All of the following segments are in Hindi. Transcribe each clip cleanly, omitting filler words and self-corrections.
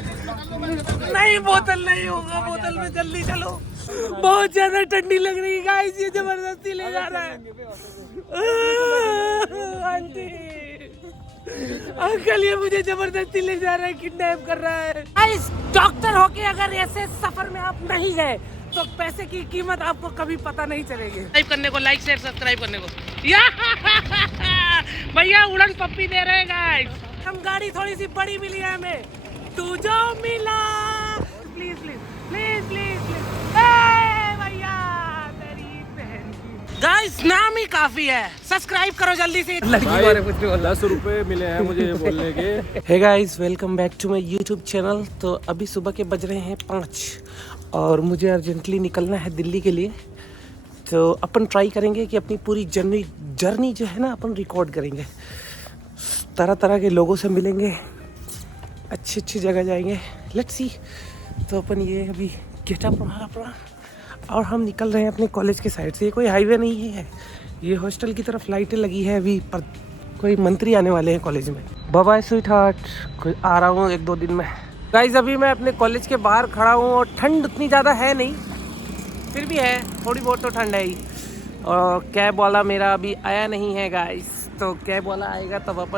नहीं बोतल नहीं होगा, बोतल में जल्दी चलो, बहुत ज्यादा ठंडी लग रही है गाइस, ये जबरदस्ती ले जा रहा है। आंटी अंकल ये मुझे जबरदस्ती ले जा रहा है, किडनैप कर रहा है। गाइस डॉक्टर होके अगर ऐसे सफर में आप नहीं गए तो पैसे की कीमत आपको कभी पता नहीं चलेगी। सब्सक्राइब करने को, लाइक शेयर सब्सक्राइब करने को। भैया उड़न पप्पी दे रहे हैं गाइस। हम गाड़ी थोड़ी सी बड़ी मिली है हमें, तू जो मिला। Please please please please please भैया तेरी बहन की। गाइस नाम ही काफी है, सब्सक्राइब करो जल्दी से। भाई 10 रुपए मिले हैं मुझे बोलने के। Hey guys welcome back to my YouTube channel. तो अभी सुबह के बज रहे हैं 5 और मुझे अर्जेंटली निकलना है दिल्ली के लिए। तो अपन ट्राई करेंगे कि अपनी पूरी जर्नी जो है ना अपन रिकॉर्ड करेंगे, तरह तरह के लोगों से मिलेंगे, अच्छी अच्छी जगह जाएंगे। Let's see. तो अपन ये अभी गेटअप रहा अपना और हम निकल रहे हैं अपने कॉलेज के साइड से। ये कोई हाईवे नहीं है, ये हॉस्टल की तरफ लाइटें लगी है अभी, पर कोई मंत्री आने वाले हैं कॉलेज में। बाय बाय स्वीट हार्ट, आ रहा हूँ 1-2 दिन में। गाइज अभी मैं अपने कॉलेज के बाहर खड़ा हूँ और ठंड उतनी ज़्यादा है नहीं, फिर भी है थोड़ी बहुत तो ठंड है ही। और कैब वाला मेरा अभी आया नहीं है गाइस, तो कैब वाला आएगा तब अब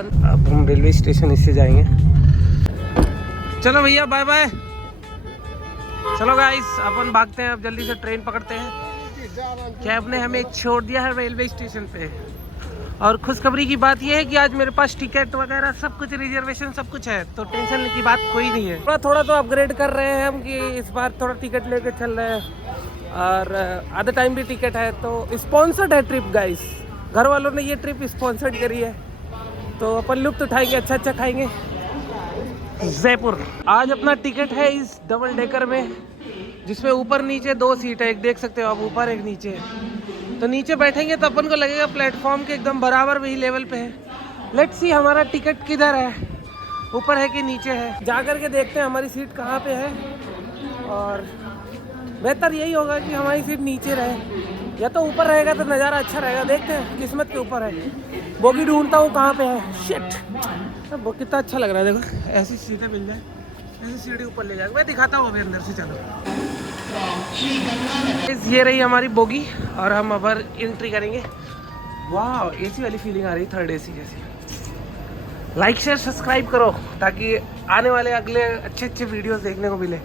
हम रेलवे स्टेशन इससे जाएंगे। चलो भैया बाय बाय। चलो गाइस अपन भागते हैं, अब जल्दी से ट्रेन पकड़ते हैं। कैब ने हमें छोड़ दिया है रेलवे स्टेशन पे। और खुशखबरी की बात यह है कि आज मेरे पास टिकट वगैरह सब कुछ, रिजर्वेशन सब कुछ है, तो टेंशन की बात कोई नहीं है। थोड़ा थोड़ा तो अपग्रेड कर रहे हैं हम कि इस बार थोड़ा टिकट लेके चल रहे हैं और आधे टाइम भी टिकट है। तो स्पॉन्सर्ड है ट्रिप गाइस, घर वालों ने ये ट्रिप स्पॉन्सर्ड करी है, तो अपन लुत्फ उठाएंगे, अच्छा अच्छा खाएंगे। जयपुर आज अपना टिकट है इस डबल डेकर में, जिसमें ऊपर नीचे 2 सीट है, एक देख सकते हो आप ऊपर एक नीचे। तो नीचे बैठेंगे तो अपन को लगेगा प्लेटफॉर्म के एकदम बराबर वही लेवल पे है। लेट्स सी हमारा टिकट किधर है, ऊपर है कि नीचे है, जा कर के देखते हैं हमारी सीट कहाँ पे है। और बेहतर यही होगा कि हमारी सीट नीचे रहे, या तो ऊपर रहेगा तो नज़ारा अच्छा रहेगा। देखते हैं किस्मत के ऊपर है, बोगी ढूंढता हूँ कहाँ पे है। शिट वो कितना अच्छा लग रहा है, देखो ऐसी सीटें मिल जाए, ऐसी सीढ़ी ऊपर ले जाएगा। मैं दिखाता हूँ अभी अंदर से। चलो ये रही हमारी बोगी और हम अब एंट्री करेंगे। वाह एसी वाली फीलिंग आ रही, थर्ड एसी जैसी। लाइक शेयर सब्सक्राइब करो ताकि आने वाले अगले अच्छे अच्छे वीडियोस देखने को मिले।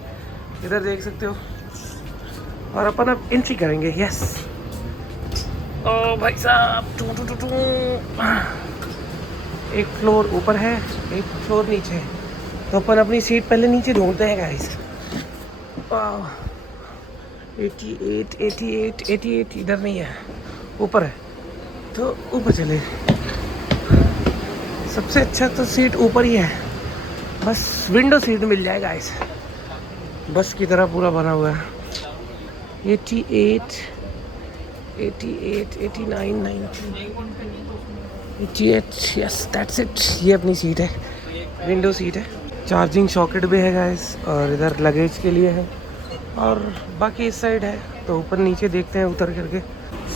इधर देख सकते हो। और अपन अब एंट्री करेंगे। यस ओ भाई साहब, एक फ्लोर ऊपर है, एक फ्लोर नीचे है, तो अपन अपनी सीट पहले नीचे ढूंढते हैं गाइस। 88 इधर नहीं है, ऊपर है, तो ऊपर चले। सबसे अच्छा तो सीट ऊपर ही है, बस विंडो सीट मिल जाए गाइस, बस की तरह पूरा बना हुआ है। 88 89 90 88 यस दैट्स इट। ये अपनी सीट है, विंडो सीट है। चार्जिंग सॉकेट भी है गाइस, और इधर लगेज के लिए है, और बाकी इस साइड है। तो ऊपर नीचे देखते हैं उतर करके।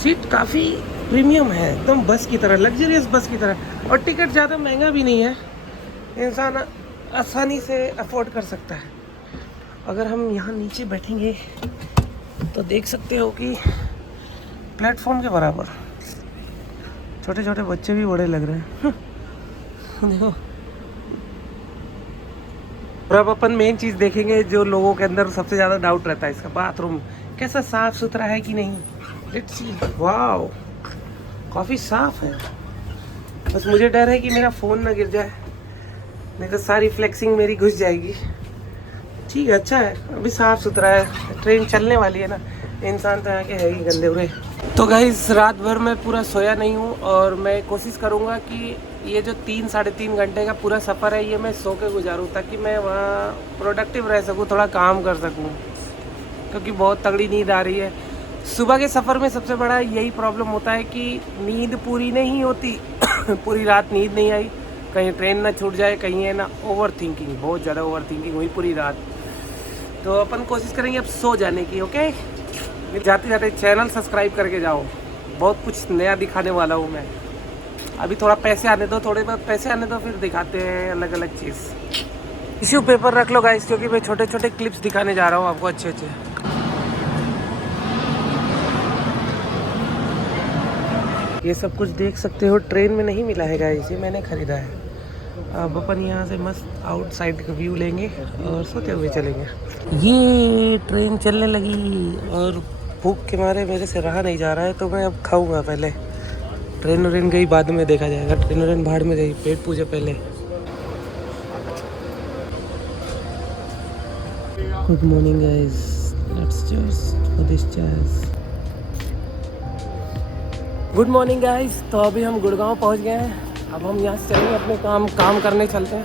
सीट काफ़ी प्रीमियम है, एकदम बस की तरह, लग्जरियस बस की तरह। और टिकट ज़्यादा महंगा भी नहीं है, इंसान आसानी से अफोर्ड कर सकता है। अगर हम यहाँ नीचे बैठेंगे तो देख सकते हो कि प्लेटफॉर्म के बराबर, छोटे छोटे बच्चे भी बड़े लग रहे हैं। देखो। और अब अपन मेन चीज़ देखेंगे जो लोगों के अंदर सबसे ज़्यादा डाउट रहता है, इसका बाथरूम कैसा साफ़ सुथरा है कि नहीं। Let's see. वाओ काफ़ी साफ़ है, बस मुझे डर है कि मेरा फ़ोन ना गिर जाए, नहीं तो सारी फ्लेक्सिंग मेरी घुस जाएगी। ठीक है, अच्छा है, अभी साफ़ सुथरा है, ट्रेन चलने वाली है ना, इंसान तो यहाँ के है ही गंदे उड़े। तो गाइस रात भर मैं पूरा सोया नहीं हूँ, और मैं कोशिश करूँगा कि ये जो 3-3.5 घंटे का पूरा सफ़र है ये मैं सो के गुजारूँ, ताकि मैं वहाँ प्रोडक्टिव रह सकूँ, थोड़ा काम कर सकूँ, क्योंकि बहुत तगड़ी नींद आ रही है। सुबह के सफ़र में सबसे बड़ा यही प्रॉब्लम होता है कि नींद पूरी नहीं होती। पूरी रात नींद नहीं आई, कहीं ट्रेन ना छूट जाए, कहीं है ना ओवर थिंकिंग, बहुत ज़्यादा ओवर थिंकिंग हुई पूरी रात। तो अपन कोशिश करेंगे अब सो जाने की। ओके, जाते जाते चैनल सब्सक्राइब करके जाओ, बहुत कुछ नया दिखाने वाला हूँ मैं। अभी थोड़ा पैसे आने दो, थोड़े बहुत पैसे आने दो, फिर दिखाते हैं अलग अलग चीज़। टिश्यू पेपर रख लो गाइस, क्योंकि मैं छोटे छोटे क्लिप्स दिखाने जा रहा हूँ आपको अच्छे अच्छे। ये सब कुछ देख सकते हो, ट्रेन में नहीं मिला है गाइस, ये मैंने खरीदा है। अब अपन यहाँ से मस्त आउटसाइड का व्यू लेंगे और सोते हुए चलेंगे। ये ट्रेन चलने लगी और भूख के मारे मेरे से रहा नहीं जा रहा है, तो मैं अब खाऊंगा पहले। ट्रेन गई बाद में देखा जाएगा, ट्रेन भाड़ में गई, पेट पूजा पहले। Good morning guys, let's just for this chess. Good morning guys, तो अभी हम गुड़गांव पहुंच गए हैं। अब हम यहाँ से चलेंगे अपने काम करने चलते हैं।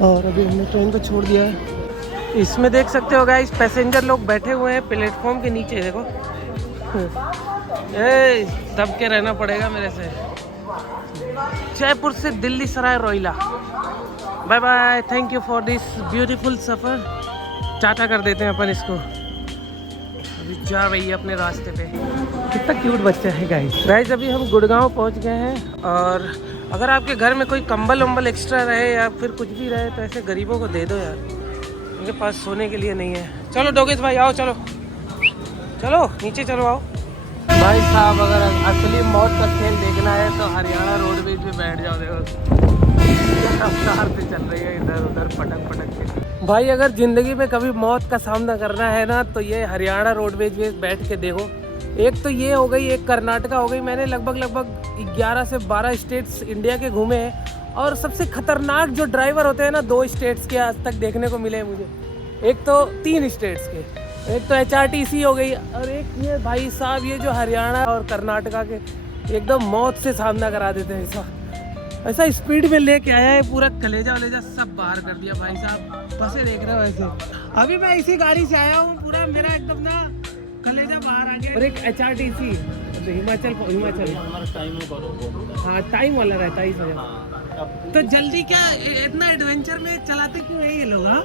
और अभी हमने ट्रेन को छोड़ दिया है। इसमें देख सकते हो गाइस, पैसेंजर लोग बैठे हुए हैं प्लेटफॉर्म के नीचे, देखो। दब के रहना पड़ेगा मेरे से। जयपुर से Delhi Sarai Rohilla. Bye bye, thank you for this beautiful सफ़र। टाटा कर देते हैं अपन इसको। अभी जा रही है अपने रास्ते पे। कितना क्यूट बच्चा है गाइस। अभी हम गुड़गांव पहुंच गए हैं। और अगर आपके घर में कोई कंबल वम्बल एक्स्ट्रा रहे या फिर कुछ भी रहे तो ऐसे गरीबों को दे दो यार, उनके पास सोने के लिए नहीं है। चलो डोगेश भाई आओ, चलो चलो नीचे चलो आओ। भाई साहब, अगर असली मौत का खेल देखना है तो हरियाणा रोडवेज में बैठ जाओ। देखो रफ्तार से चल रही है इधर उधर पटक के। भाई अगर ज़िंदगी में कभी मौत का सामना करना है ना, तो ये हरियाणा रोडवेज में बैठ के देखो। एक तो ये हो गई, एक कर्नाटका हो गई। मैंने लगभग 11 से 12 स्टेट्स इंडिया के घूमे हैं। और सबसे खतरनाक जो ड्राइवर होते हैं ना, 2 स्टेट्स के आज तक देखने को मिले हैं मुझे। एक तो 3 स्टेट्स के, एक तो HRTC हो गई, और एक ये भाई साहब ये जो हरियाणा और कर्नाटका के एकदम मौत से सामना करा देते हैं। ऐसा स्पीड में लेके आया है, पूरा कलेजा वलेजा सब बाहर कर दिया भाई साहब। बसें देख रहे हो ऐसे। अभी मैं इसी गाड़ी से आया हूँ, पूरा मेरा एकदम ना कलेजा बाहर आ गया। और एक HRTC हिमाचल हाँ टाइम वाला रहता है इस वजह। तो जल्दी क्या इतना एडवेंचर में चलाते क्यों है ये लोग? हाँ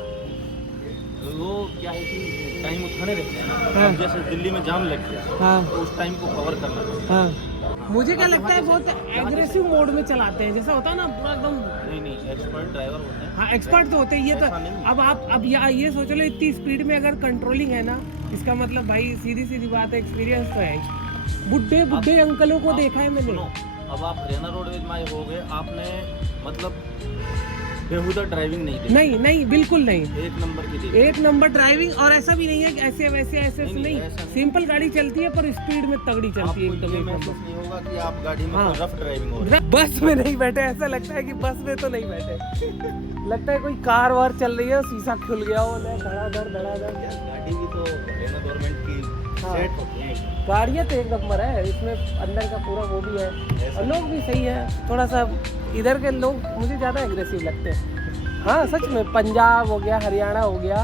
वो क्या है कि टाइम उठाने रहते हैं ना। जैसे दिल्ली में जाम लग गया, हाँ तो उस टाइम को कवर करना है। हाँ, मुझे क्या लगता है बहुत एग्रेसिव मोड में चलाते हैं, जैसा होता है ना पूरा एकदम। नहीं एक्सपर्ट ड्राइवर होते हैं। हाँ एक्सपर्ट तो होते हैं। ये तो अब ये सोच लो, इतनी स्पीड में अगर कंट्रोलिंग है ना, इसका मतलब भाई सीधी बात है, एक्सपीरियंस तो है। बुढ़े अंकलों को देखा है मैंने। अब आप हरियाणा रोडवेज में हो गए, आपने मतलब बेहुदा ड्राइविंग नहीं बिल्कुल नहीं। एक नंबर ड्राइविंग। और ऐसा भी नहीं है कि ऐसे वैसे नहीं, सिंपल गाड़ी चलती है पर स्पीड में तगड़ी चलती है एकदम। महसूस नहीं होगा कि आप गाड़ी में रफ ड्राइविंग हो रही है। बस में नहीं बैठे, ऐसा लगता है कि बस में तो नहीं बैठे। लगता है कोई कार वार चल रही है, शीशा खुल गया हो, धड़ाधड़। गाड़ी भी तो हरियाणा गवर्नमेंट की सेट होती है। गाड़ियाँ तो एक नंबर है, इसमें अंदर का पूरा वो भी है और लोग भी सही है। थोड़ा सा इधर के लोग मुझे ज़्यादा एग्रेसिव लगते हैं। हाँ सच में, पंजाब हो गया, हरियाणा हो गया,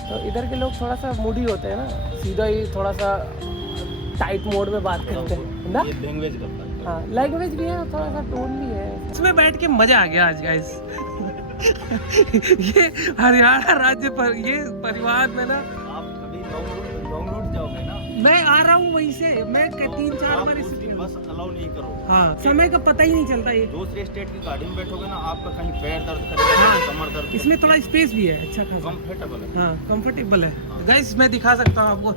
तो इधर के लोग थोड़ा सा मूडी होते हैं ना, सीधा ही थोड़ा सा टाइट मोड में बात करते हैं ना। लैंग्वेज का हाँ लैंग्वेज भी है, थोड़ा सा टोन भी है। इसमें बैठ के मज़ा आ गया आज गाइस। ये हरियाणा राज्य पर ये परिवार में ना, आप कभी लॉन्ग रूट जाओगे ना, मैं आ रहा हूँ वहीं से। मैं 3-4 बार बस अलाउ नहीं करो। हाँ समय का पता ही नहीं चलता। ये दूसरे स्टेट की गाड़ी में बैठोगे ना, आपका कहीं पैर दर्द करेगा, कमर दर्द। इसमें थोड़ा स्पेस भी है, अच्छा खासा कंफर्टेबल है। हाँ कंफर्टेबल है गाइस। मैं दिखा सकता हूँ आपको,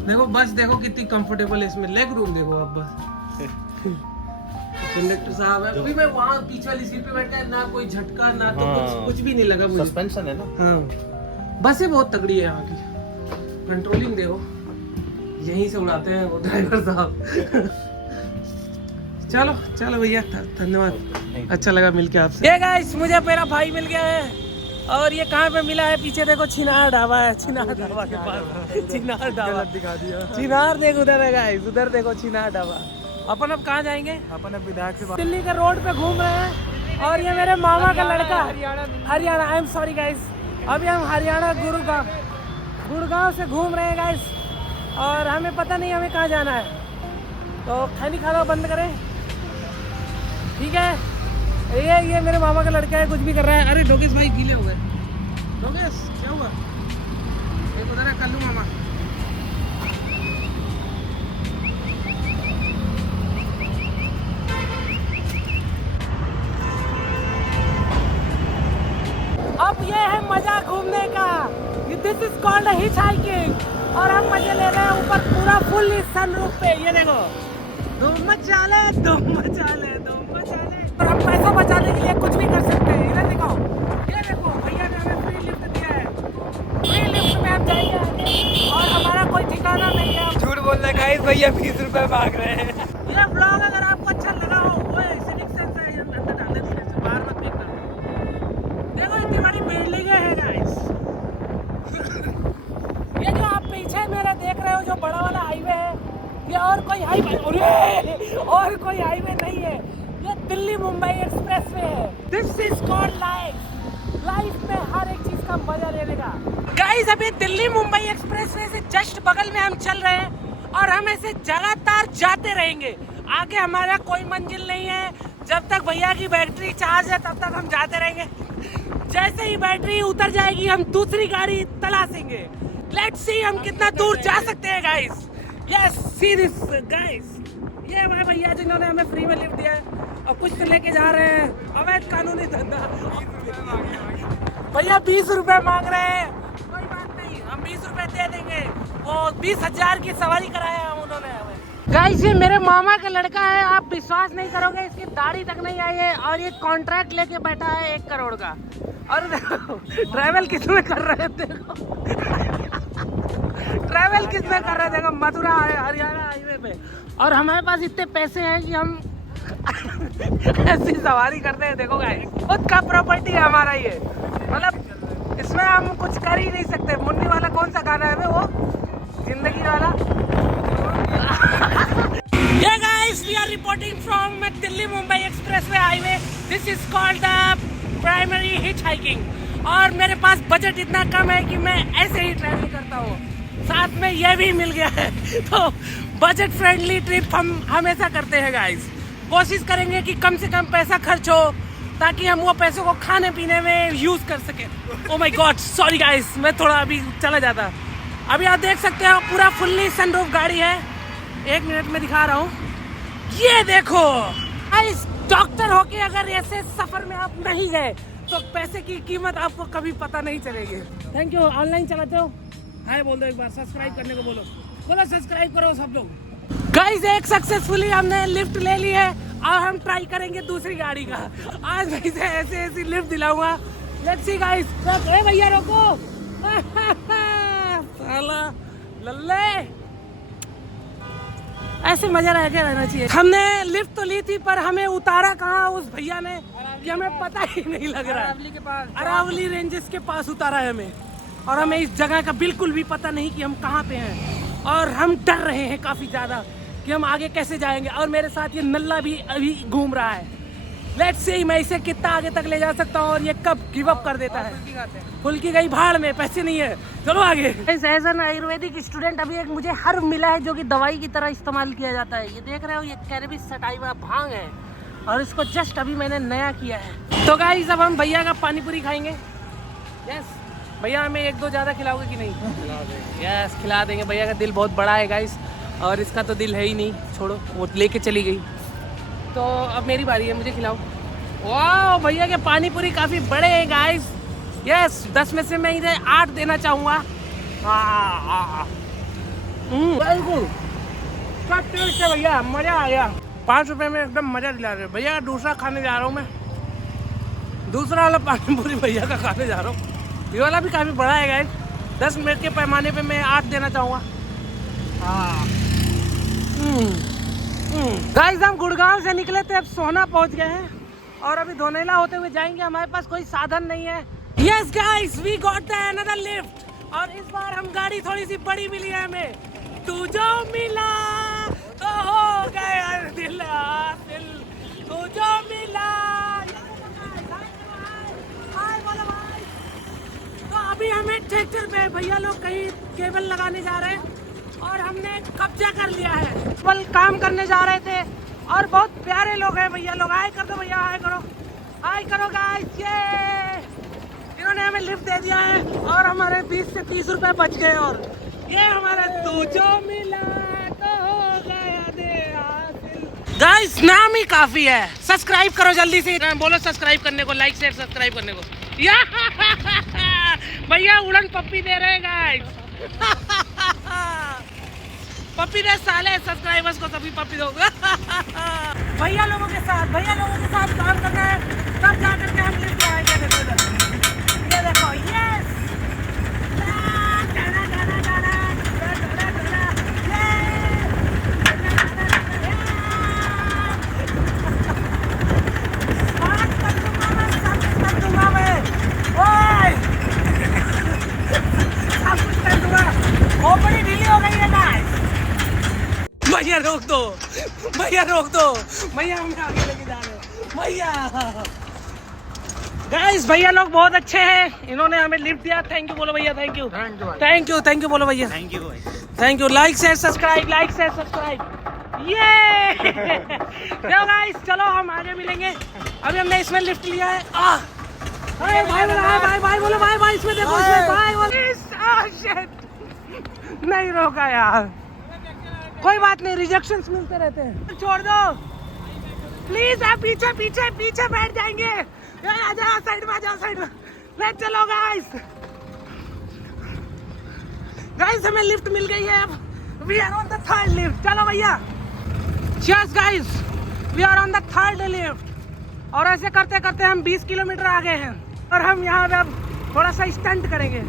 देखो बस देखो कितनी कंफर्टेबल है। इसमें लेग रूम देखो आप बस। कंडक्टर साहब है, अभी मैं वहाँ पीछे वाली सीट पे बैठ गया, ना कोई झटका ना तो कुछ भी नहीं लगा मुझे। सस्पेंशन है ना। हाँ बसें बहुत तगड़ी है यहाँ की। कंट्रोलिंग देखो, यहीं से उड़ाते हैं वो ड्राइवर साहब। चलो भैया, धन्यवाद, अच्छा लगा मिलके आपसे। ये गाइस, मुझे मेरा भाई मिल गया है। और ये कहाँ पे मिला है? पीछे देखो, छिनार ढाबा है। छिनार ढाबा के पास छिनार ढाबा दिखा दिया। छिनार देखो उधर है गाइस, उधर देखो छिनार ढाबा। अपन अब कहाँ जाएंगे? अपन अब विधायक से दिल्ली के रोड पे घूम रहे हैं। और ये मेरे मामा का लड़का, Haryana, I am sorry guys, अभी हम हरियाणा गुड़गांव से घूम रहे हैं गाइस। और हमें पता नहीं हमें कहाँ जाना है, तो खैनी खाना बंद करें, ठीक है। ये मेरे मामा का लड़का है, कुछ भी कर रहा है। अरे डोगेश भाई गीले हो गए। डोगेश क्या हुआ? एक उधर है कल्लू मामा। अब ये है मजा घूमने का। This is called hitch hiking और हम मजे ले रहे हैं ऊपर पूरा फुल सनरूफ पे। ये देखो धूम मचा ले, धूम मचा ले, धूम मचा ले। और हम पैसों बचाने के लिए कुछ भी कर सकते हैं। इधर दिखाओ, ये देखो भैया ने हमें फ्री लिफ्ट दिया है। फ्री लिफ्ट में हम जाएंगे आगे और हमारा कोई ठिकाना नहीं है। झूठ बोल रहे गाइस, भैया 20 रुपए मांग रहे हैं। ये ब्लॉग अगर आपको अच्छा लगा हो, वो सिविक सेंस है, अंदर डाल देते हैं, बाहर मत फेंकना। देखो इतनी बड़ी बिल्डिंगें हैं गाइस। ये जो आप पीछे मेरे देख रहे हो जो बड़ा वाला हाईवे है, ये और कोई हाईवे और कोई हाईवे नहीं है, ये दिल्ली मुंबई एक्सप्रेस वे है। This is called life. Life में हर एक चीज का मजा लेने का। गाइस अभी दिल्ली मुंबई एक्सप्रेस वे से जस्ट बगल में हम चल रहे हैं और हम ऐसे लगातार जाते रहेंगे। आगे हमारा कोई मंजिल नहीं है। जब तक भैया की बैटरी चार्ज है तब तक हम जाते रहेंगे। जैसे ही बैटरी उतर जाएगी हम दूसरी गाड़ी तलाशेंगे। लेट्स सी हम कितना दूर जा सकते हैं guys. Yes see this guys, ये हमारे भैया जिन्होंने हमें फ्री में लिफ्ट दिया है और कुछ तो लेके जा रहे हैं। अवैध कानूनी धंधा। भैया 20 रुपए मांग रहे हैं। कोई बात नहीं, हम 20 रुपए दे देंगे। वो 20,000 की सवारी कराया है उन्होंने हमें। गाइस ये मेरे मामा का लड़का है, आप विश्वास नहीं करोगे, इसकी दाढ़ी तक नहीं आई है और ये कॉन्ट्रैक्ट लेके बैठा है 1 करोड़ का। और देखो ट्रैवल किसमें कर रहे थे, देखो ट्रैवल किसमें कर रहे थे, देखो मथुरा हरियाणा हाईवे पे। और हमारे पास इतने पैसे हैं कि हम ऐसी सवारी करते हैं। देखो गाइस खुद का प्रॉपर्टी है हमारा ये, मतलब इसमें हम कुछ कर ही नहीं सकते। मुन्नी वाला कौन सा गाना है वो, जिंदगी वाला। Yeah guys, we are reporting from Delhi Mumbai Expressway Highway. This is called the primary hitchhiking. और मेरे पास बजट इतना कम है कि मैं ऐसे ही ट्रैवल करता हूँ। साथ में ये भी मिल गया है, तो बजट फ्रेंडली ट्रिप हम हमेशा करते हैं गाइस। कोशिश करेंगे कि कम से कम पैसा खर्च हो ताकि हम वो पैसों को खाने पीने में यूज कर सके। Oh my God sorry guys, मैं थोड़ा अभी चला जाता। अभी आप देख सकते हो पूरा फुल्ली सनरूफ गाड़ी है। 1 मिनट में दिखा रहा हूँ, ये देखो। इस डॉक्टर होके अगर ऐसे सफर में आप नहीं गए तो पैसे की कीमत आपको कभी पता नहीं चलेगी। Thank you. ऑनलाइन चलाते हो, हाय बोल दो एक बार, सब्सक्राइब करने को बोलो, बोलो सब्सक्राइब करो सब लोग। गाइस एक सक्सेसफुली हमने लिफ्ट ले ली है और हम ट्राई करेंगे दूसरी गाड़ी का। आज मैं इसे ऐसी लिफ्ट दिलाऊंगा। Let's see guys. ए भैया रोको साला लल्ले, ऐसे मजा रह के रहना चाहिए। हमने लिफ्ट तो ली थी पर हमें उतारा कहाँ उस भैया ने कि हमें पता ही नहीं लग रहा। अरावली के पास, अरावली रेंजेस के पास उतारा है हमें और हमें इस जगह का बिल्कुल भी पता नहीं कि हम कहाँ पे हैं और हम डर रहे हैं काफ़ी ज़्यादा कि हम आगे कैसे जाएंगे। और मेरे साथ ये नल्ला भी अभी घूम रहा है। लेट्स सी मैं इसे कितना आगे तक ले जा सकता हूँ और ये कब गिव अप कर देता है। फुल की गई भाड़ में, पैसे नहीं है, चलो आगे। एज एन आयुर्वेदिक स्टूडेंट अभी एक मुझे हर्ब मिला है जो कि दवाई की तरह इस्तेमाल किया जाता है। ये देख रहे हो, ये कैनबिस सटाइवा भांग है और इसको जस्ट अभी मैंने नया किया है। तो गाइस अब हम भैया का पानी पूरी खाएंगे। यस भैया हमें 1-2 ज़्यादा खिलाओगे कि नहीं? यस खिला देंगे। भैया का दिल बहुत बड़ा है गाइस और इसका तो दिल है ही नहीं, छोड़ो, वो लेके चली गई। तो अब मेरी बारी है, मुझे खिलाओ। वाह भैया के पानी पूरी काफ़ी बड़े हैं गाइस। यस 10 में से मैं इधर 8 देना चाहूँगा। बिल्कुल क्या टेस्ट है भैया, मज़ा आ गया। 5 रुपये में एकदम मज़ा दिला रहे। भैया दूसरा खाने जा रहा हूँ मैं, दूसरा वाला पानी पूरी भैया का खाने जा रहा हूँ। ये वाला भी काफ़ी बड़ा है गाइस। 10 मिनट के पैमाने पे मैं 8 देना चाहूँगा। गाइस हम गुड़गांव से निकले थे, अब सोना पहुँच गए हैं और अभी धोनेला होते हुए जाएंगे। हमारे पास कोई साधन नहीं है। Yes guys we got the another lift और इस बार हम गाड़ी थोड़ी सी बड़ी मिली है हमें। तू जो मिला तो हो गया दिल हासिल, तू जो मिला। तो अभी हमें ट्रैक्टर पे भैया लोग कहीं केबल लगाने जा रहे हैं और हमने कब्जा कर लिया है। केबल काम करने जा रहे थे और बहुत प्यारे लोग हैं भैया लोग। हाय कर दो भैया, हाय करो, हाय करो गाइस। ये इन्होंने हमें लिफ्ट दे दिया है और हमारे 20 से 30 रुपए बच गए। और ये हमारा तू जो मिला तो हो गया दे हासिल। गाइस नाम ही काफी है। सब्सक्राइब करो जल्दी से, बोलो सब्सक्राइब करने को, लाइक शेयर सब्सक्राइब करने को। या भैया उड़न पप्पी दे रहे हैं गाइस। पप्पी दे साले सब्सक्राइबर्स को सभी पप्पी दोगे। भैया लोगों के साथ काम करना है, तब जा करके हम लिफ्ट आएंगे। देखो इधर, ये देखो, यस बड़ी ढीली हो गई है गाइस। भैया रोक दो, भैया रोक दो, भैया हमें आगे लेके जा रहे हैं भैया। गाइस भैया लोग बहुत अच्छे हैं, इन्होंने हमें लिफ्ट दिया। थैंक यू बोलो भैया, थैंक यू थैंक यू बोलो भैया, thank you. Like share subscribe, ये चलो गाइस, चलो हम आगे मिलेंगे। अभी हमने इसमें लिफ्ट लिया है। भाई बोलो भाई इसमें देखो, इसमें भाई बोलो। नहीं रोका यार, कोई बात नहीं, रिजेक्शंस मिलते रहते हैं। छोड़ दो प्लीज, आप पीछे बैठ जाएंगे। आ जाओ साइड में, लेट चलो गाइस। हमें लिफ्ट मिल गई है। अब we are on the third lift. चलो भैया, cheers guys, we are on the third lift. और ऐसे करते करते हम 20 किलोमीटर आ गए हैं और हम यहाँ पे अब थोड़ा सा स्टंट करेंगे।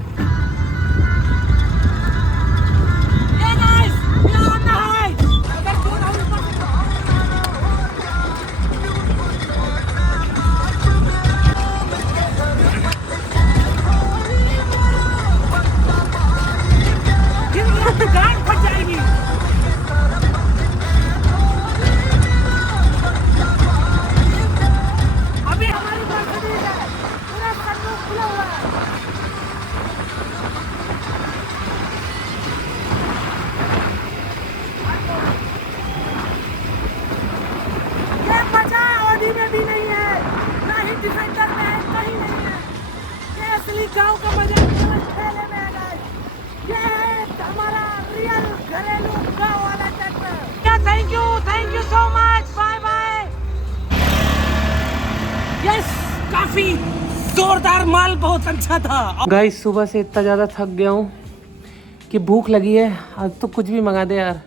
गाँव का मजा केवल ठेले में है गाइस। ये है हमारा रियल घरेलू गाँव वाला tractor. Thank you so much, bye bye. Yes, काफी जोरदार माल, बहुत अच्छा था। गाइस सुबह से इतना ज्यादा थक गया हूँ कि भूख लगी है। आज तो कुछ भी मंगा दे यार।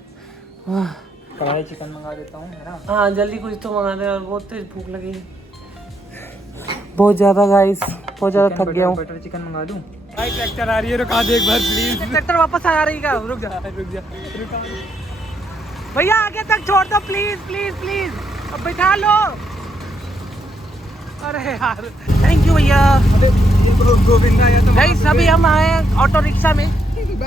कढ़ाई चिकन मंगा देता हूँ, है ना? हाँ जल्दी कुछ तो मंगा दे यार, बहुत तेज भूख लगी है बहुत ज्यादा गाइस, बहुत ज्यादा थक गया हूँ। बटर चिकन मंगा दूँ? भाई ट्रैक्टर आ रही है, रुका दे एक बार प्लीज। ट्रैक्टर वापस आ रही है, रुक जा भैया, आगे तक छोड़ दो प्लीज, अब बैठा लो। अरे यार थैंक यू भैया। गाइस अभी हम आए ऑटो रिक्शा में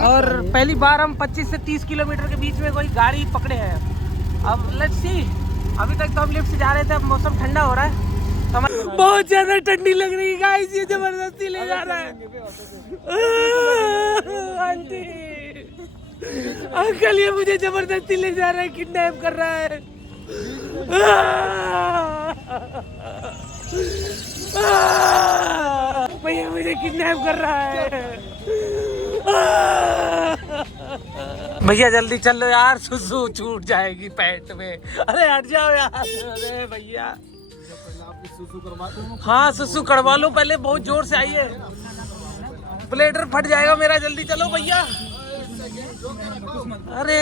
और पहली बार हम 25 से 30 किलोमीटर के बीच में कोई गाड़ी पकड़े हैं। अब लेट्स सी, अभी तक तो हम लिफ्ट से जा रहे थे, अब मौसम ठंडा हो रहा है। बहुत ज्यादा ठंडी लग रही है गाइस, ये जबरदस्ती ले जा रहा है। आंटी अंकल, ये मुझे जबरदस्ती ले जा रहा है, किडनैप कर रहा है। भैया मुझे किडनैप कर रहा है। भैया जल्दी चलो यार, सुसु छूट जाएगी पैंट में। अरे हट जाओ यार, अरे भैया। हाँ सुसु करवा लो पहले, बहुत जोर से आई है, ब्लेडर फट जाएगा मेरा। जल्दी चलो भैया। अरे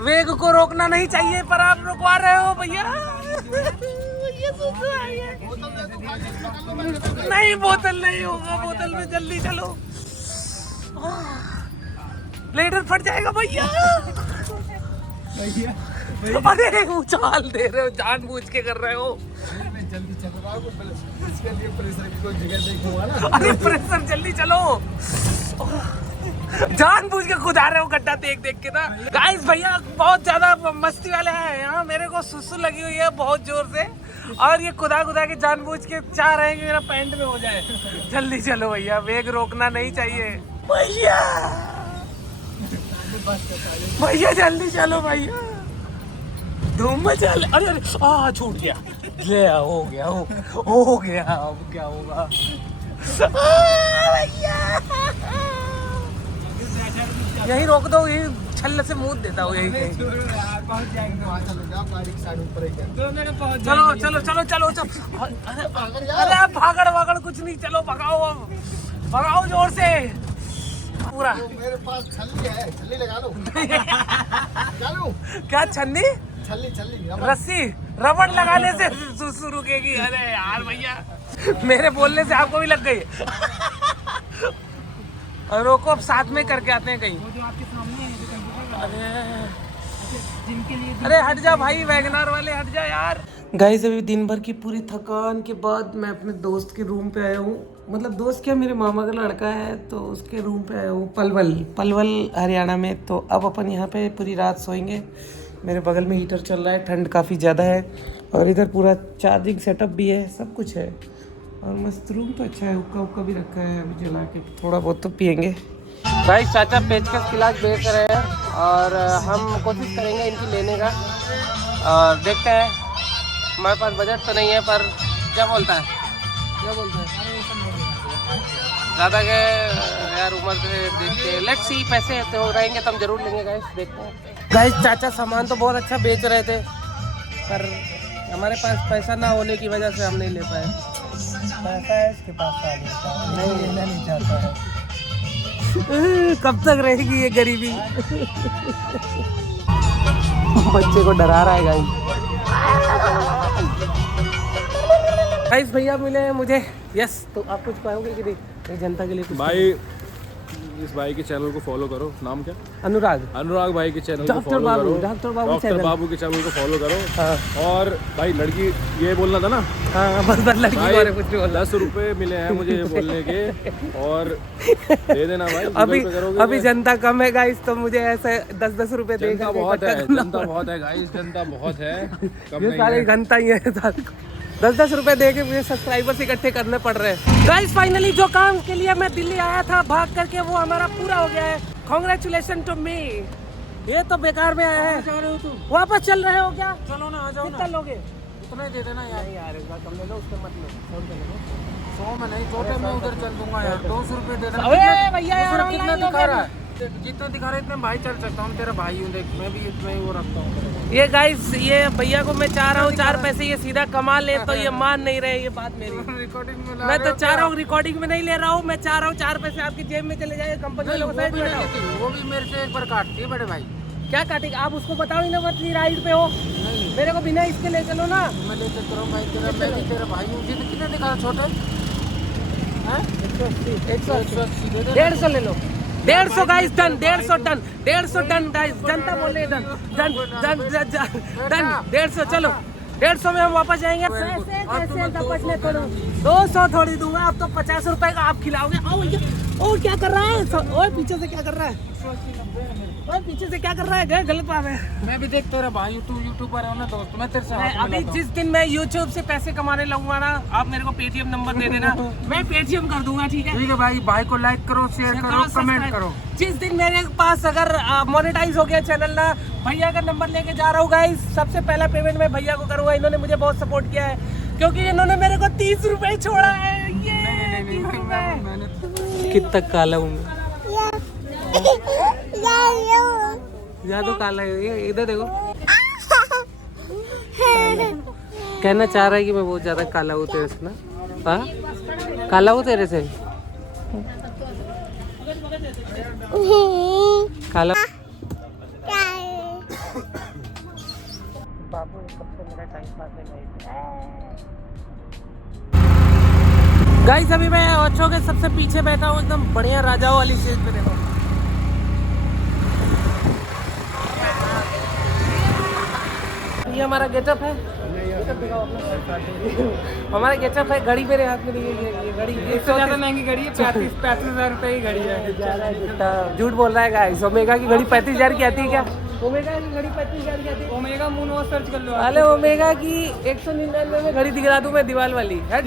वेग को रोकना नहीं चाहिए पर आप रुकवा रहे हो भैया। ये सुसु आई है। नहीं बोतल नहीं होगा, बोतल में जल्दी चलो, ब्लेडर फट जाएगा भैया। अरे उछाल दे रहे हो, जानबूझ के कर रहे हो। जल्दी चल रहा हूँ, इसके लिए प्रेशर की कोई जगह देखूंगा ना। अरे प्रेशर, जल्दी चलो, जानबूझ के खुद आ रहे हो गड्ढा देख के ना। गाइस भैया बहुत ज्यादा मस्ती वाले हैं यहाँ, मेरे को सुसु लगी हुई है बहुत जोर से और ये खुदा के जानबूझ के चाह रहे हैं कि मेरा पैंट में हो जाए। जल्दी चलो भैया, वेग रोकना नहीं चाहिए भैया जल्दी चलो भैया, धूम मचा ले। अरे अरे छूट गया, ले हो गया, अब क्या होगा भैया। यहीं रोक दो, यहीं छल्ले से मुंह देता हूँ यहीं कहीं। पहुंच जाएंगे। वहाँ चलो जाओ, गाड़ी की साइड ऊपर ही क्या। 2 मिनट पहुंच चलो जाएंगे। चलो चलो चलो चलो। अरे अब भागड़ वागड़ कुछ नहीं, चलो भगाओ, अब भगाओ जोर से पूरा। तो मेरे पास छल्ली है, छल्ली लगा लो। चलो क्या छन्नी? छल्ली छल्ली रस्सी रबड़ लगाने से रुकेगी? अरे यार भैया, मेरे बोलने से आपको भी लग गई। और रोको, अब साथ में करके आते हैं कहीं। वो जो आपके सामने है, जो कंप्यूटर अरे जिनके लिए अरे हट जा भाई, वैगनार वाले हट जा यार। गाइस अभी दिन भर की पूरी थकान के बाद मैं अपने दोस्त के रूम पे आया हूँ। मतलब दोस्त क्या, मेरे मामा का लड़का है, तो उसके रूम पे आया हूँ पलवल हरियाणा में। तो अब अपन यहाँ पे पूरी रात सोएंगे। मेरे बगल में हीटर चल रहा है, ठंड काफ़ी ज़्यादा है, और इधर पूरा चार्जिंग सेटअप भी है, सब कुछ है, और मस्त रूम तो अच्छा है। हुक्का हुक्का भी रखा है, अभी जला के थोड़ा बहुत तो पियेंगे। भाई चाचा पेचकस गिलास बेच रहे हैं, और हम कोशिश करेंगे इनकी लेने का, और देखते हैं। हमारे पास बजट तो नहीं है, पर क्या बोलता है ज़्यादा के यार उम्र से देख के लेट्स सी, पैसे तो रहेंगे तो हम जरूर लेंगे गाइस, देखते हैं। गाइस चाचा सामान तो बहुत अच्छा बेच रहे थे, पर हमारे पास पैसा ना होने की वजह से हम नहीं ले पाए। पैसा है इसके पास, नहीं लेना नहीं चाहता है। कब तक रहेगी ये गरीबी? बच्चे को डरा रहा है गाइस। भैया मिले हैं मुझे, यस। तो आप कुछ पाओगे कि नहीं जनता के लिए कुछ? भाई इस भाई के चैनल को फॉलो करो। नाम क्या? अनुराग भाई के चैनल को डॉक्टर फॉलो बाबू, करो। डॉक्टर बाबू के चैनल को फॉलो करो। हाँ और भाई लड़की, ये बोलना था ना, हाँ, बस लड़की के बारे में कुछ नहीं बोलना। 10 रुपए मिले हैं मुझे ये बोलने के, और दे देना भाई। अभी जनता कम है गाइस, तो मुझे ऐसे 10-10 रुपए दे जनता बहुत है, जनता बहुत है गाइस, जनता बहुत है, कम ये नहीं सारे है। घंटा ही है। 10-10 रुपए दे के मुझे सब्सक्राइबर्स इकट्ठे करने पड़ रहे हैं। गाइस फाइनली जो काम के लिए मैं दिल्ली आया था भाग करके, वो हमारा पूरा हो गया है। Congratulation to me. ये तो बेकार में आया है। वापस चल रहे हो क्या? चलो ना, आ जाओ कितना ना। लोगे? इतना ही दे देना यार। नहीं यार, इतना कम ले लो, उसके मत लो। 100 में नहीं, छोटे में उधर चल दूंगा यार। 200 रुपए दे देना। अबे भैया यार, दूसरा कितना ऑनलाइन दिखा रहा लोगे? है? जितना दिखा रहा है इतने भाई चल सकता हूँ। तेरा भाई हूँ, देख मैं भी इतना ही वो रखता हूँ। ये गाइस, ये भैया को मैं चाह रहा हूँ 4 पैसे ये सीधा कमा ले, तो ये मान नहीं रहे। ये बात मेरी, रिकॉर्डिंग में मैं तो चाह रहा हूँ, रिकॉर्डिंग में नहीं ले रहा हूँ। मैं चाह रहा हूँ 4 पैसे आपकी जेब में चले जाए, कंपनी वालों को साइड में बैठाओ। वो भी मेरे से एक बार काटती है बड़े भाई। क्या काटेगा? आप उसको बताओ ही ना, मत राइड पे हो। मेरे को बिना इसके ले चलो ना। मैं लेते करो भाई, तेरा मैं भी तेरा भाई हूँ। कितने दिखा छोटे? 180 दे दे। 150 ले लो। 150 गाइस, डन। 150 done guys. जनता बोल रही है डन डन डन डन 150। चलो 150 में हम वापस जाएंगे। पैसे कैसे दपटने करूं? 200 थोड़ी दूंगा, अब तो 50 रुपए का आप खिलाओगे। आओ भैया। ओ क्या कर रहा है? ओए पीछे से क्या कर रहा है? ओए पीछे से क्या कर रहा है? गए गलत बात है। मैं भी देख तेरा भाई हूँ, तू यूट्यूबर है ना दोस्त। मैं तेरे से हाथ अभी मिलाता हूँ। जिस दिन मैं YouTube से पैसे कमाने लगूंगा ना, आप मेरे को पेटीएम नंबर दे देना, मैं पेटीएम कर दूंगा, ठीक है? ठीक है भाई। भाई को लाइक करो, शेयर करो, कमेंट करो। जिस दिन मेरे पास अगर मोनेटाइज हो गया चैनल ना, भैया का नंबर लेके जा रहा हूँ गाइस। सबसे पहला पेमेंट मैं भैया को करूँगा। इन्होंने मुझे बहुत सपोर्ट किया है, क्योंकि इन्होंने मेरे को 30 रुपए छोड़ा है। ये 30 रुपए कितना काला हूँ मैं। ज्यादा काला है ये, इधर देखो। कहना चाह रहा है कि मैं बहुत ज्यादा काला हूँ तेरे से ना। हाँ काला हूँ तेरे से, काला। बाबू सबसे मेरा टाइम पास है गाइस। अभी मैं ओछो के सबसे पीछे बैठा हूँ, एकदम बढ़िया राजाओं वाली सीट पे। देखो ये हमारा गेटअप है। हमारा गेटअप है। घड़ी मेरे हाथ में नहीं है। ये घड़ी इससे ज्यादा महंगी घड़ी है। 35 हजार रुपए की घड़ी है। झूठ बोल रहा है गाइस। ओमेगा की घड़ी 35,000 की आती है क्या? ओमेगा की घड़ी 35,000 की आती है? ओमेगा मून वो सर्च कर लो। अरे ओमेगा की 199 में घड़ी दिखला दूं मैं, दीवार वाली है।